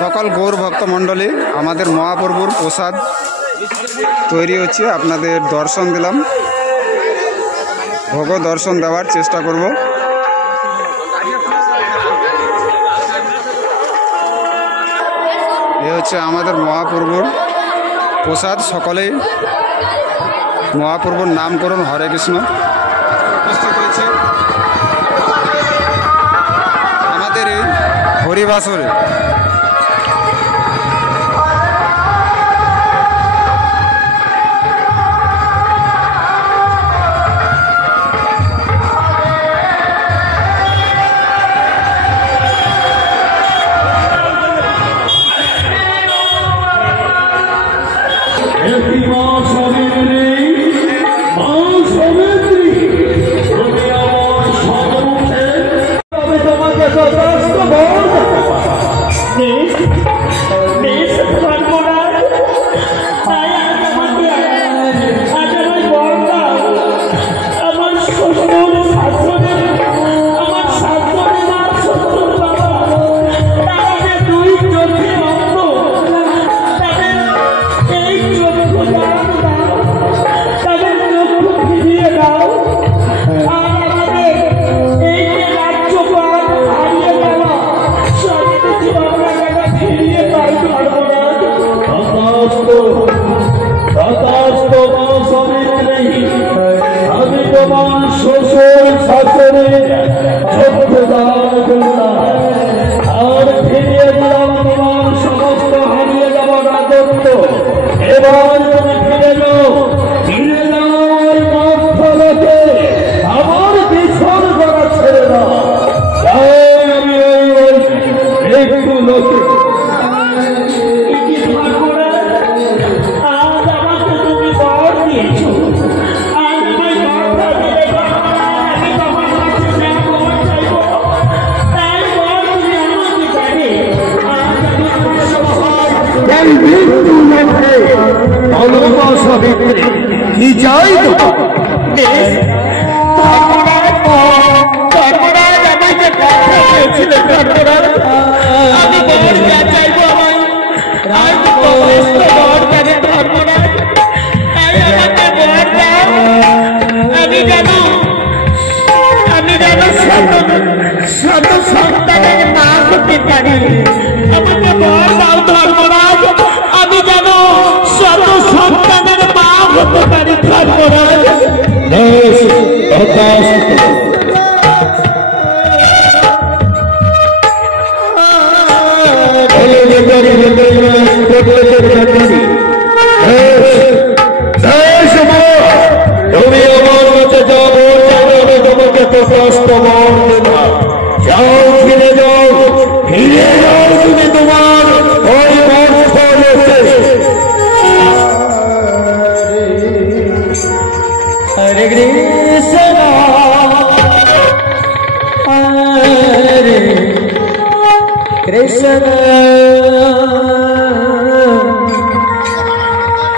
সকল গৌর ভক্ত মণ্ডলী আমাদের মহাপ্রভুর প্রসাদ তৈরি হচ্ছে, আপনাদের দর্শন দিলাম, ভোগ দর্শন দেওয়ার চেষ্টা করব। এ হচ্ছে আমাদের মহাপ্রভুর প্রসাদ। সকলেই মহাপ্রভুর নাম করুন, হরে কৃষ্ণ। উপস্থিত হয়েছে আমাদের এই হরিবাসরে।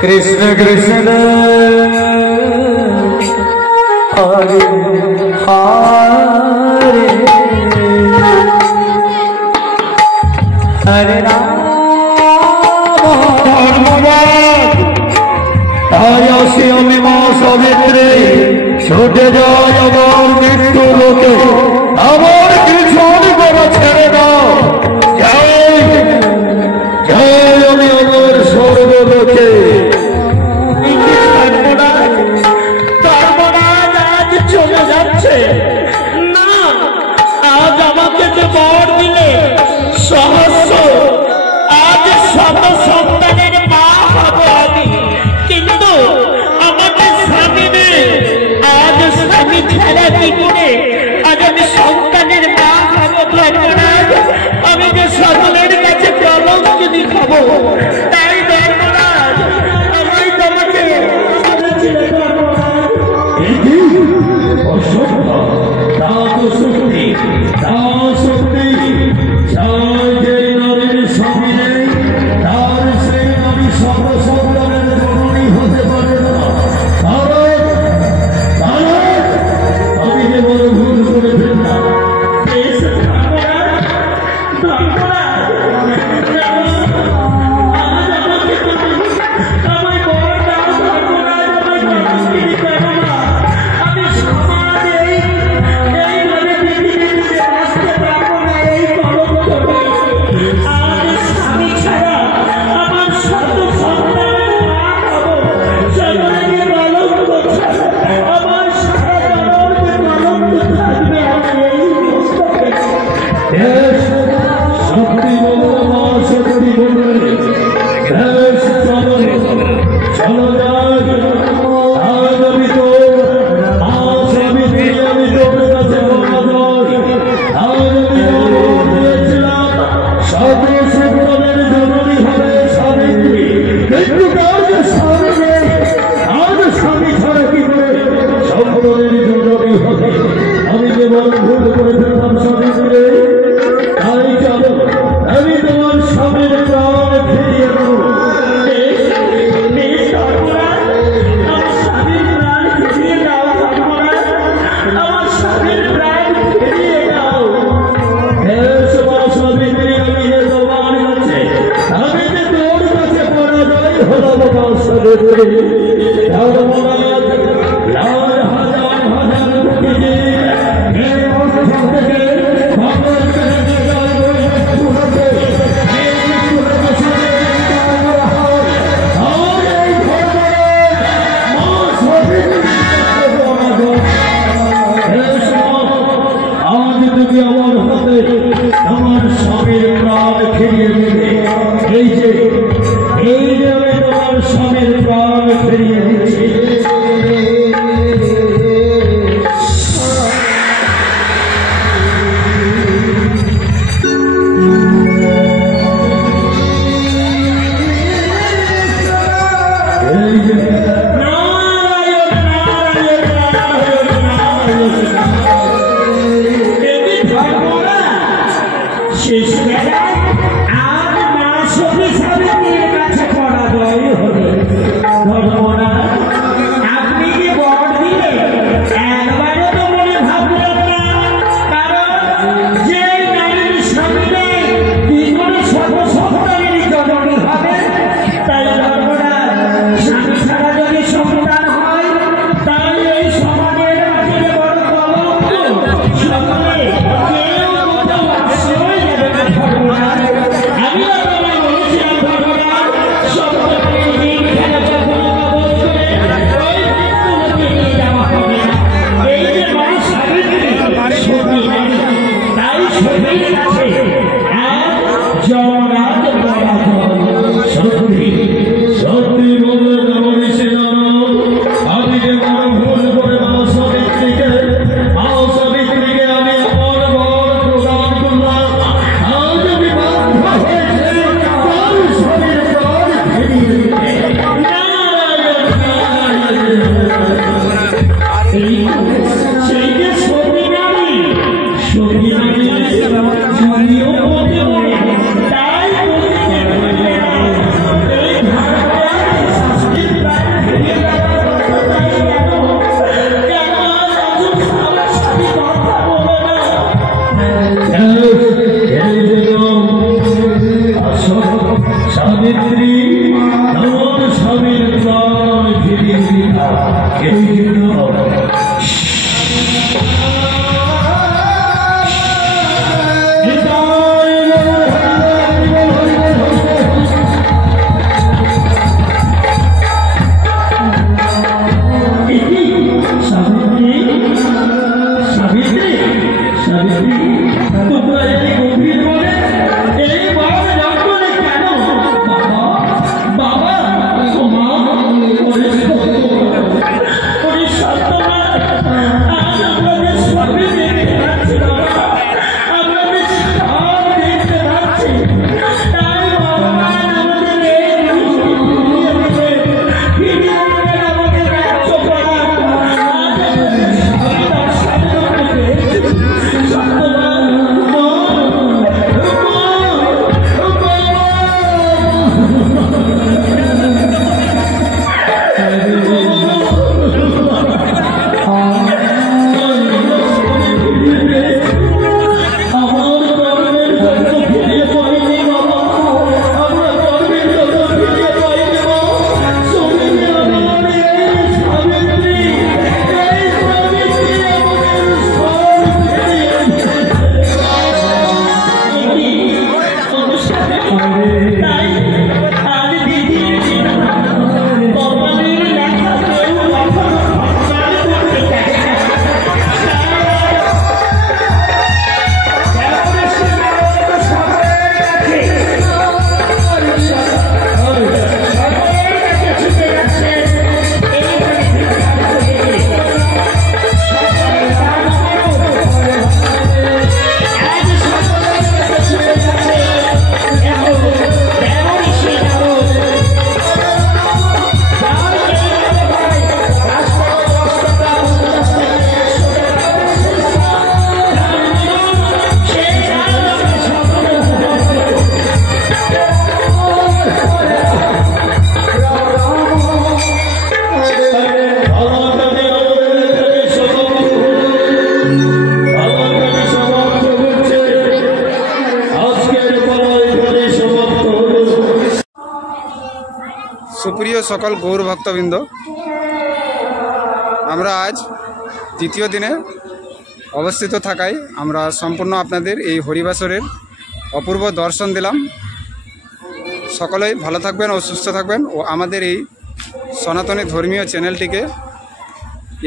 कृष्ण कृष्ण हरे हरे हरे राम सवित्री छुटे যায় আমার মৃত্যু লোকে আমার কৃষ্ণ করে ছেড়ে দাও আমি আমার স্বর্গলোকে চলে যাচ্ছে না। আজ আমাকে যে বর দিলে সহস্র, আজ শত সন্তানের মা হব আমি, কিন্তু আমাকে স্বামী নেই। আজ স্বামী ছাড়া কি করে আজ আমি এই যে আমি তোমার স্বামীর প্রাণ ফিরিয়ে দিচ্ছি। সুপ্রিয় সকল গৌর ভক্তবৃন্দ, আমরা আজ দ্বিতীয় দিনে অবস্থিত থাকায় আমরা সম্পূর্ণ আপনাদের এই হরিবাসরের অপূর্ব দর্শন দিলাম। সকলেই ভালো থাকবেন ও সুস্থ থাকবেন ও আমাদের এই সনাতনী ধর্মীয় চ্যানেলটিকে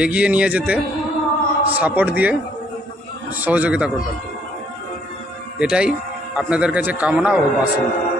এগিয়ে নিয়ে যেতে সাপোর্ট দিয়ে সহযোগিতা করবেন, এটাই আপনাদের কাছে কামনা ও বাসনা।